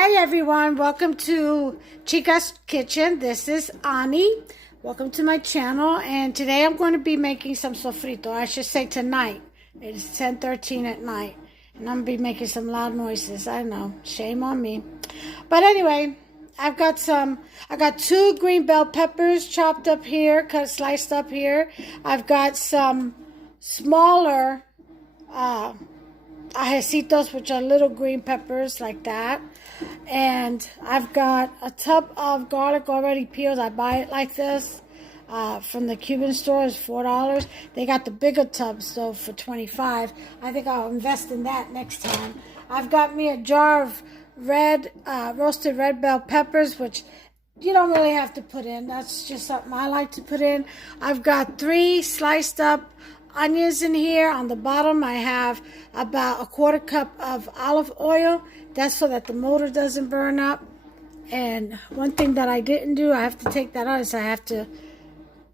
Hey everyone, welcome to Chica's Kitchen. This is Ani. Welcome to my channel, and today I'm going to be making some sofrito. I should say tonight. It is 10:13 at night, and I'm going to be making some loud noises. I know, shame on me. But anyway, I got two green bell peppers chopped up here, sliced up here. I've got some smaller ajecitos, which are little green peppers like that. And I've got a tub of garlic already peeled. I buy it like this from the Cuban store. It's $4. They got the bigger tubs though for $25. I think I'll invest in that next time. I've got me a jar of roasted red bell peppers, which you don't really have to put in. That's just something I like to put in. I've got 3 sliced up onions in here. On the bottom I have about a 1/4 cup of olive oil. That's so that the motor doesn't burn up. And one thing that I didn't do, I have to take that out, is I have to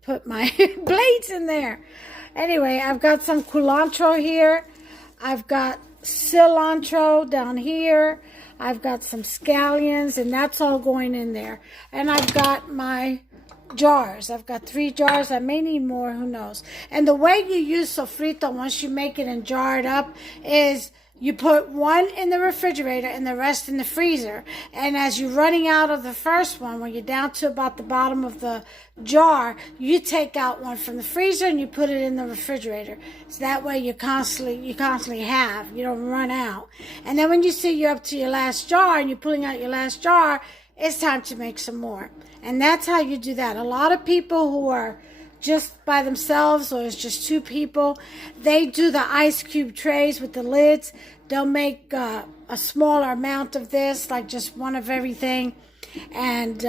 put my blades in there. Anyway, I've got some culantro here. I've got cilantro down here. I've got some scallions, and that's all going in there. And I've got my jars. I've got 3 jars. I may need more, who knows. And the way you use sofrito once you make it and jar it up is you put 1 in the refrigerator and the rest in the freezer. And as you're running out of the first one, when you're down to about the bottom of the jar, you take out 1 from the freezer and you put it in the refrigerator. So that way you constantly have. You don't run out. And then when you see you're up to your last jar and you're pulling out your last jar, it's time to make some more. And that's how you do that. A lot of people who are just by themselves, or it's just 2 people, they do the ice cube trays with the lids. They'll make a smaller amount of this, like just 1 of everything, and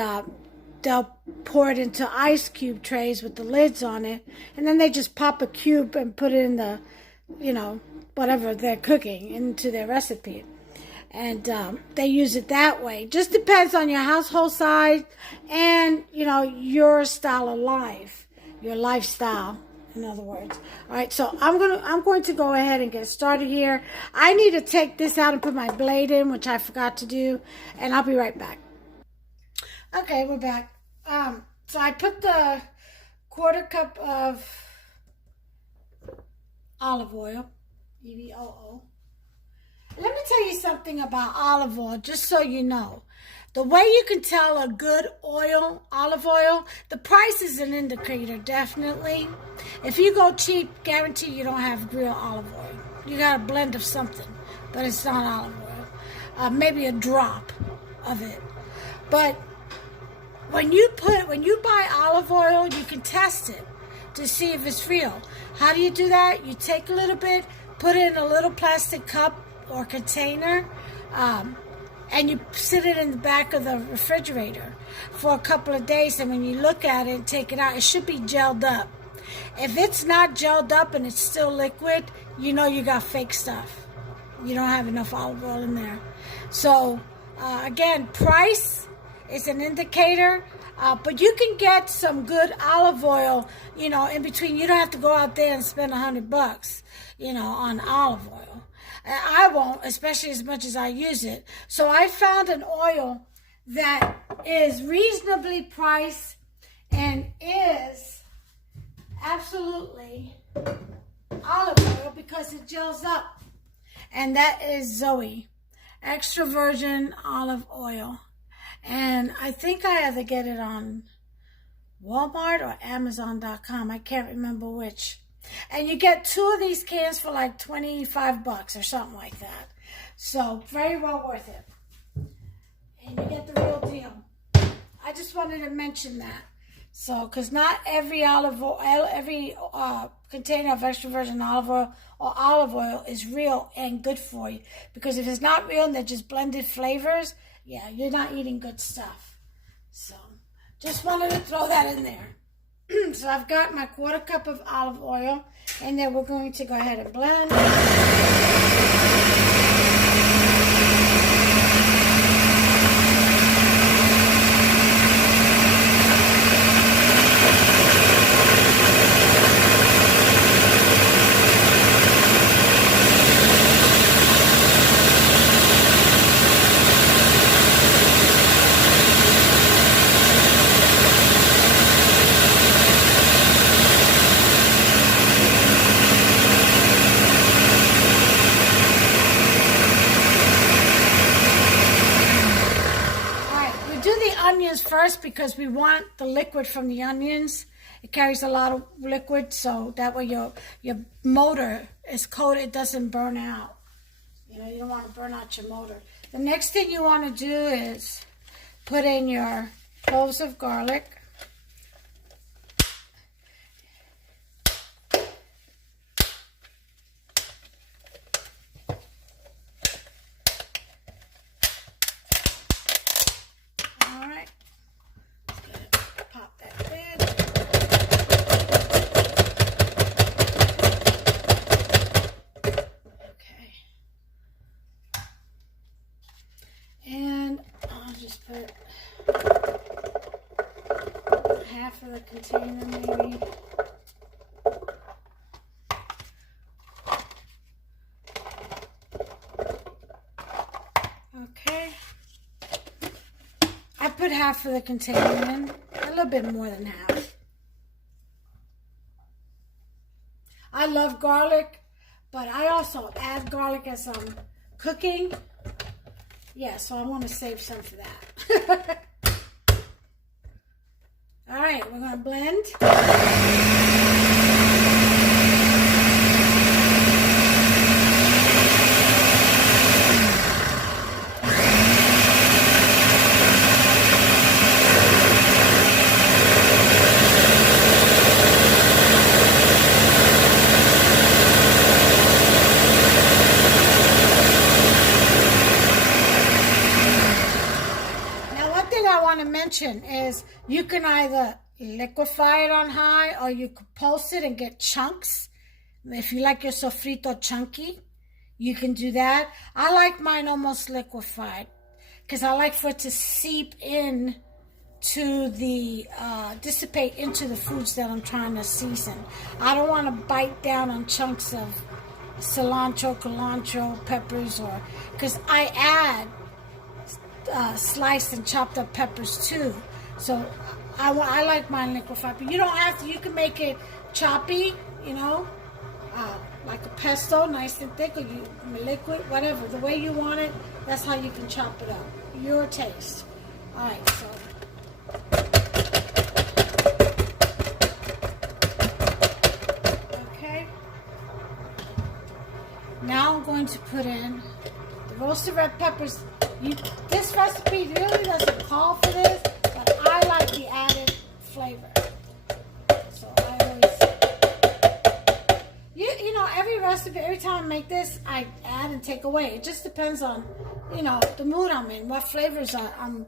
they'll pour it into ice cube trays with the lids on it, and then they just pop a cube and put it in the, whatever they're cooking into their recipe. And they use it that way. Just depends on your household size and, your style of life, your lifestyle, in other words. All right, so I'm going to go ahead and get started here. I need to take this out and put my blade in, which I forgot to do, and I'll be right back. Okay, we're back. So I put the 1/4 cup of olive oil, EVOO. Let me tell you something about olive oil, just so you know. The way you can tell a good olive oil, the price is an indicator, definitely. If you go cheap, guarantee you don't have real olive oil. You got a blend of something, but it's not olive oil. Maybe a drop of it. But when you buy olive oil, you can test it to see if it's real. How do you do that? You take a little bit, put it in a little plastic cup or container, and you sit it in the back of the refrigerator for a couple of days, and when you look at it and take it out, it should be gelled up. If it's not gelled up and it's still liquid, you know you got fake stuff. You don't have enough olive oil in there. So again, price is an indicator, but you can get some good olive oil, in between. You don't have to go out there and spend $100, on olive oil. I won't, especially as much as I use it. So I found an oil that is reasonably priced and is absolutely olive oil because it gels up. And that is Zoe, extra virgin olive oil. And I think I either get it on Walmart or Amazon.com. I can't remember which. And you get 2 of these cans for like $25 or something like that. So very well worth it. And you get the real deal. I just wanted to mention that. So, because not every container of extra virgin olive oil or olive oil is real and good for you. Because if it's not real and they're just blended flavors, yeah, you're not eating good stuff. So, just wanted to throw that in there. So I've got my 1/4 cup of olive oil, and then we're going to go ahead and blend. onions first because we want the liquid from the onions. It carries a lot of liquid, so that way your motor is coated, it doesn't burn out. You know, you don't want to burn out your motor. The next thing you want to do is put in your cloves of garlic. Put half of the container maybe. Okay. I put half of the container in, a little bit more than half. I love garlic, but I also add garlic as I'm cooking. Yeah, so I want to save some for that. All right, we're going to blend. Is you can either liquefy it on high or you could pulse it and get chunks. If you like your sofrito chunky, you can do that. I like mine almost liquefied because I like for it to seep in to the dissipate into the foods that I'm trying to season. I don't want to bite down on chunks of cilantro, peppers, or because I add sliced and chopped up peppers too. So I like mine liquefied, but you don't have to. You can make it choppy, you know, like a pesto, nice and thick, or you liquid, whatever. The way you want it, that's how you can chop it up. Your taste. All right, so. Okay. Now I'm going to put in the roasted red peppers. This recipe really doesn't call for this, but I like the added flavor. So I always, you know, every recipe, every time I make this, I add and take away. It just depends on, you know, the mood I'm in, what flavors I'm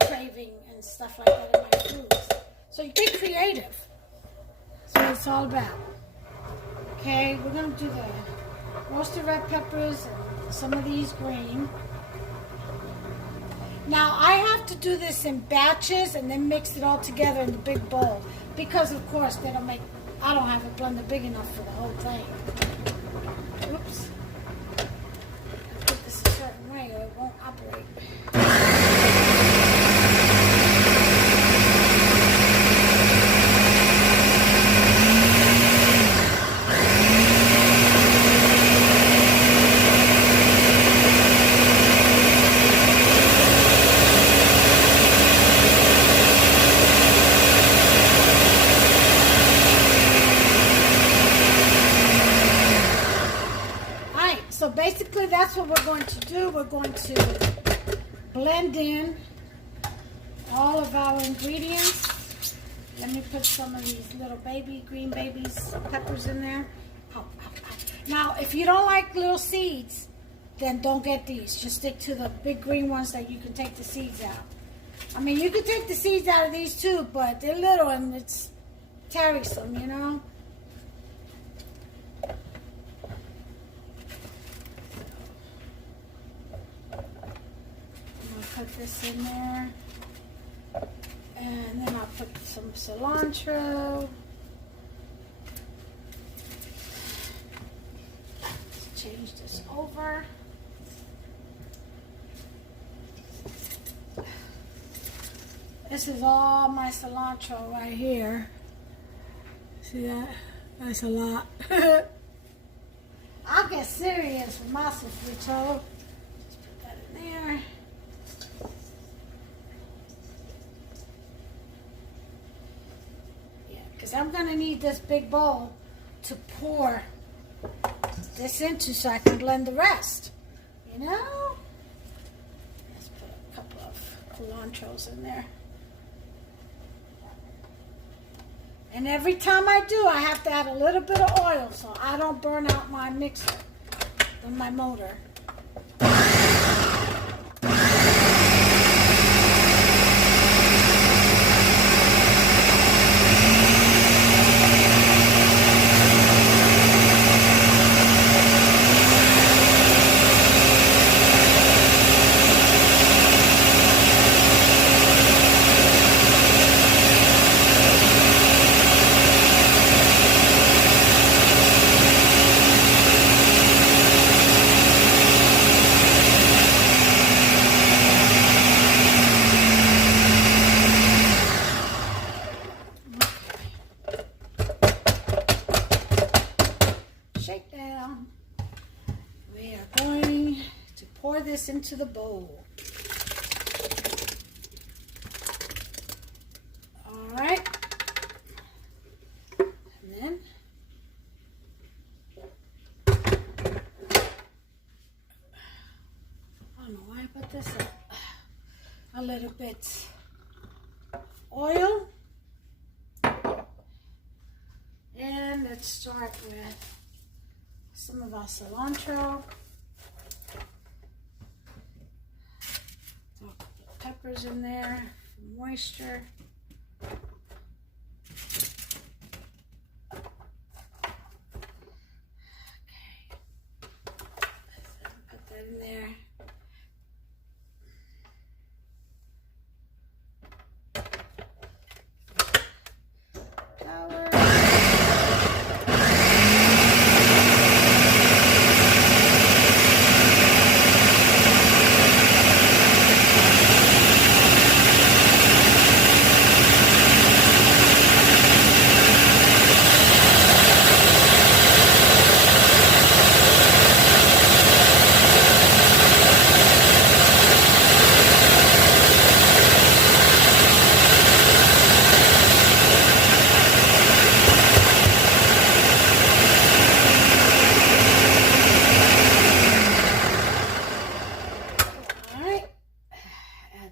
craving and stuff like that in my foods. So you be creative. That's what it's all about. Okay, we're going to do the roasted red peppers and some of these green. Now, I have to do this in batches and then mix it all together in the big bowl because, of course, I don't have a blender big enough for the whole thing. Oops. I put this a certain way or it won't operate. So basically that's what we're going to do. We're going to blend in all of our ingredients. Let me put some of these little green babies peppers in there. Now, if you don't like little seeds, then don't get these. Just stick to the big green ones that you can take the seeds out. I mean, you can take the seeds out of these too, but they're little and it's tiresome, you know? Put this in there, and then I'll put some cilantro. Let's change this over. This is all my cilantro right here. See that? That's a lot. I'll get serious with my sofrito. Just put that in there. need this big bowl to pour this into so I can blend the rest. You know? Let's put a couple of cilantros in there. And every time I do, I have to add a little bit of oil so I don't burn out my mixer and my motor. This into the bowl. All right. And then I don't know why I put this up. A little bit of oil. And let's start with some of our cilantro. Peppers in there for moisture. Okay. Put that in there. Flour.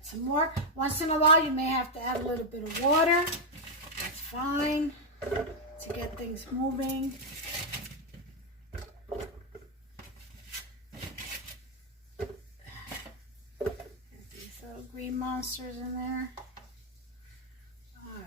Some more. Once in a while, you may have to add a little bit of water. That's fine to get things moving. Get these little green monsters in there. All right.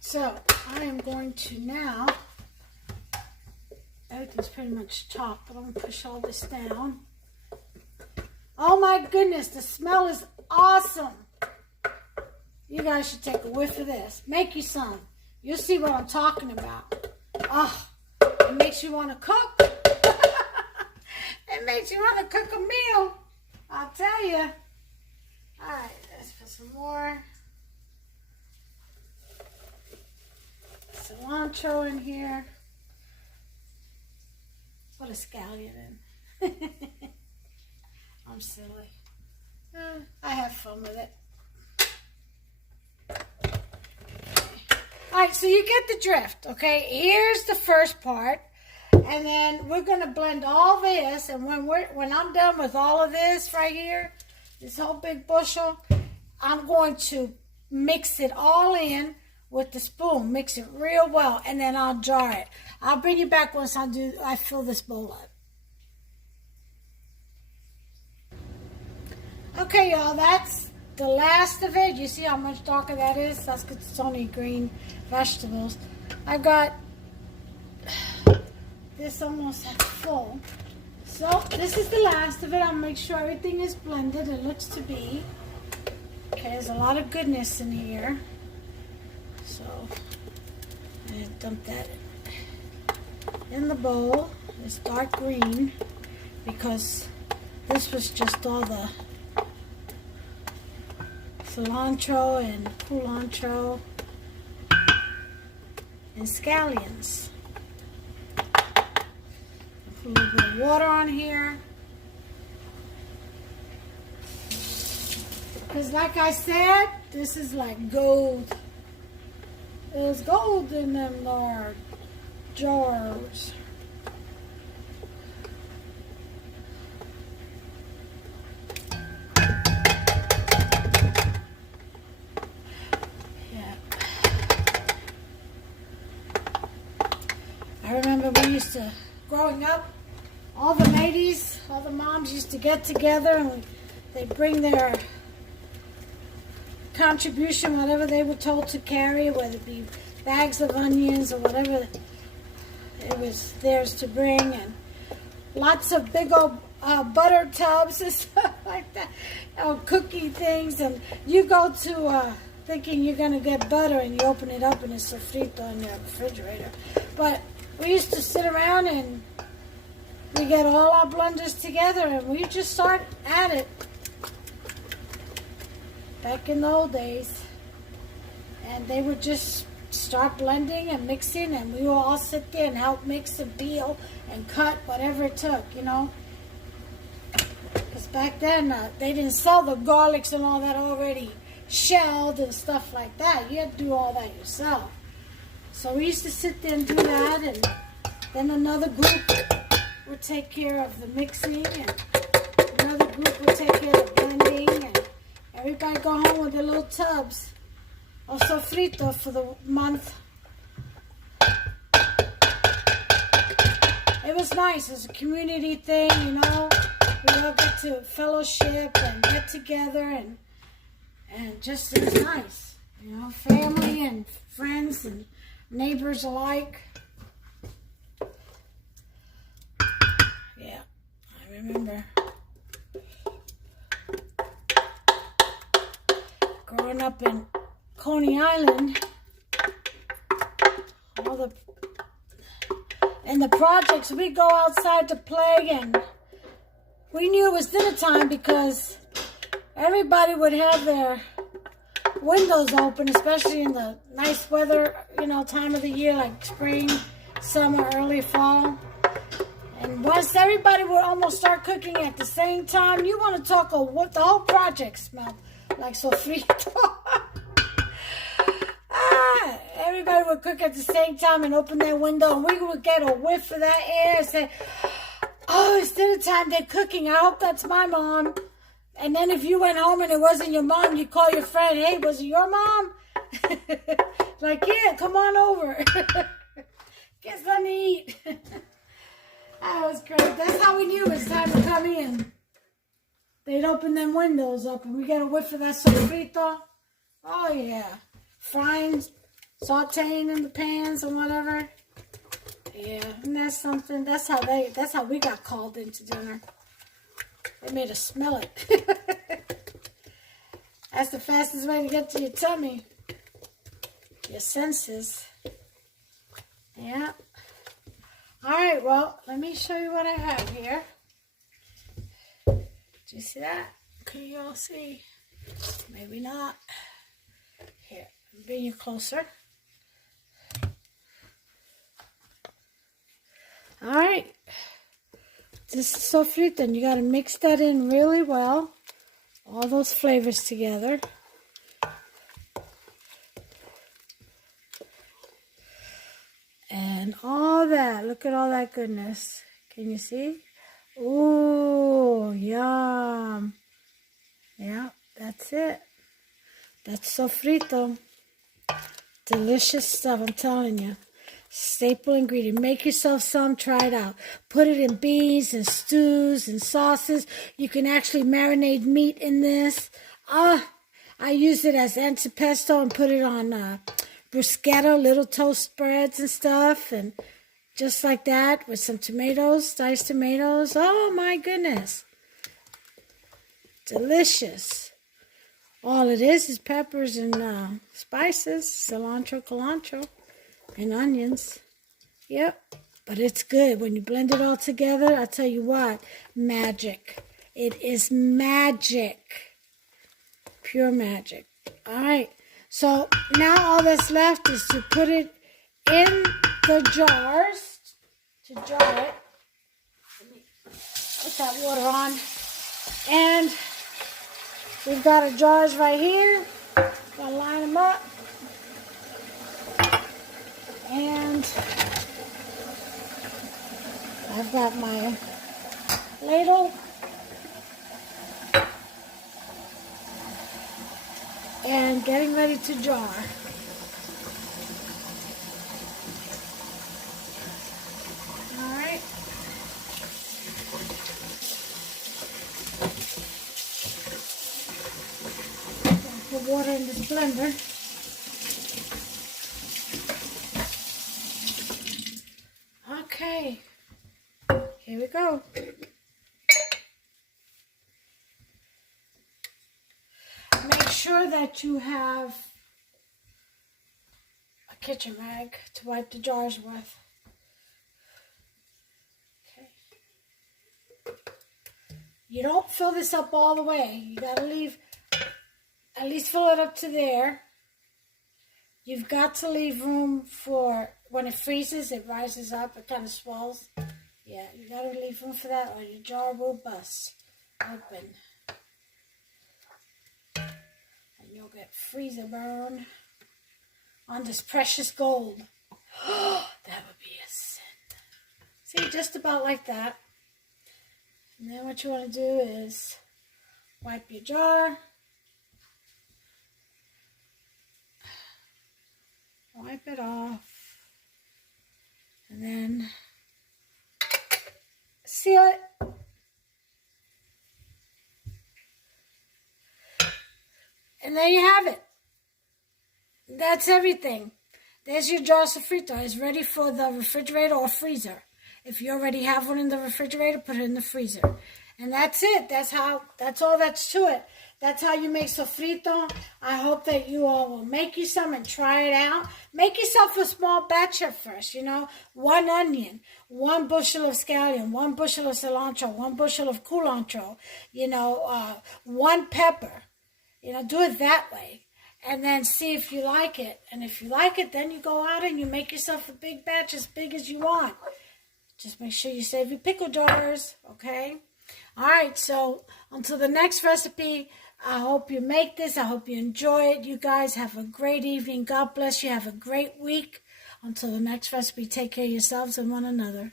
So I am going to now, everything's pretty much chopped, but I'm going to push all this down. Oh my goodness, the smell is awesome. You guys should take a whiff of this. Make you some. You'll see what I'm talking about. Oh, it makes you want to cook. It makes you want to cook a meal. I'll tell you. All right, let's put some more cilantro in here. Put a scallion in. I'm silly. I have fun with it. All right, so you get the drift, okay? Here's the first part, and then we're gonna blend all this. And when I'm done with all of this right here, this whole big bushel, I'm going to mix it all in with the spoon. Mix it real well, and then I'll jar it. I'll bring you back once I fill this bowl up. Okay, y'all, that's the last of it, you see how much darker that is? That's because it's only green vegetables. I got this almost at full. So this is the last of it. I'll make sure everything is blended. It looks to be. Okay, there's a lot of goodness in here. So I'm going to dump that in the bowl. It's dark green because this was just all the cilantro and culantro and scallions. Put a little bit of water on here. Because like I said, this is like gold. There's gold in them large jars. I remember we used to, growing up, all the ladies, all the moms used to get together and they'd bring their contribution, whatever they were told to carry, whether it be bags of onions or whatever it was theirs to bring, and lots of big old butter tubs and stuff like that, cookie things, and you go to thinking you're going to get butter and you open it up and it's Sofrito in your refrigerator. But we used to sit around and we get all our blenders together and we just start at it. Back in the old days. And they would just start blending and mixing, and we would all sit there and help mix and peel and cut whatever it took, you know. Because back then they didn't sell the garlics and all that already shelled and stuff like that. You had to do all that yourself. So we used to sit there and do that, and then another group would take care of the mixing, and another group would take care of the blending, and everybody go home with their little tubs of Sofrito for the month. It was nice. It was a community thing, you know. We all get to fellowship and get together, and just it was nice. You know, family and friends and neighbors alike. Yeah, I remember growing up in Coney Island, in the projects, we'd go outside to play, and we knew it was dinner time because everybody would have their windows open, especially in the nice weather, you know, time of the year, like spring, summer, early fall. And once everybody would almost start cooking at the same time, you want to talk of what the whole project smelled like Sofrito. Everybody would cook at the same time and open their window, and we would get a whiff of that air and say, oh, it's dinner time, they're cooking, I hope that's my mom. And then if you went home and it wasn't your mom, you call your friend, hey, was it your mom? Like, yeah, come on over. Get something to eat. That was great. That's how we knew it was time to come in. They'd open them windows up and we get a whiff of that Sofrito. Oh, yeah. Frying, sauteing in the pans and whatever. Yeah, and that's something. That's how we got called into dinner. They made us smell it. That's the fastest way to get to your tummy. Your senses. Yeah. Alright, well, let me show you what I have here. Do you see that? Can you all see? Maybe not. Here, bring you closer. Alright. This is Sofrito, and you got to mix that in really well. All those flavors together. And all that. Look at all that goodness. Can you see? Ooh, yum. Yeah, that's it. That's Sofrito. Delicious stuff, I'm telling you. Staple ingredient. Make yourself some, try it out. Put it in beans and stews and sauces. You can actually marinate meat in this. I use it as antipesto and put it on bruschetta, little toast spreads and stuff, and just like that with some tomatoes, diced tomatoes. Oh my goodness. Delicious. All it is peppers and spices, cilantro, and onions. Yep. But it's good. When you blend it all together, I tell you what, magic. It is magic. Pure magic. All right. So now all that's left is to put it in the jars. To jar it. Let me put that water on. And we've got our jars right here. Gonna line them up. And I've got my ladle. And getting ready to jar. Alright. Put water in this blender. Okay. Here we go. Make sure that you have a kitchen rag to wipe the jars with. Okay. You don't fill this up all the way. You gotta leave, at least fill it up to there. You've got to leave room for, when it freezes, it rises up, it kind of swells. Yeah, you gotta leave room for that or your jar will bust open. You'll get freezer burn on this precious gold. That would be a sin. See, just about like that. And then what you want to do is wipe your jar. Wipe it off. And then seal it. And there you have it. That's everything. There's your jar Sofrito. It's ready for the refrigerator or freezer. If you already have one in the refrigerator, put it in the freezer. And that's it. That's all that's to it. That's how you make sofrito. I hope that you all will make you some and try it out. Make yourself a small batch at first, 1 onion, 1 bushel of scallion, 1 bushel of cilantro, 1 bushel of culantro, 1 pepper. Do it that way. And then see if you like it. And if you like it, then you go out and you make yourself a big batch as big as you want. Just make sure you save your pickle jars, okay? All right, so until the next recipe, I hope you make this. I hope you enjoy it. You guys have a great evening. God bless you. Have a great week. Until the next recipe, take care of yourselves and one another.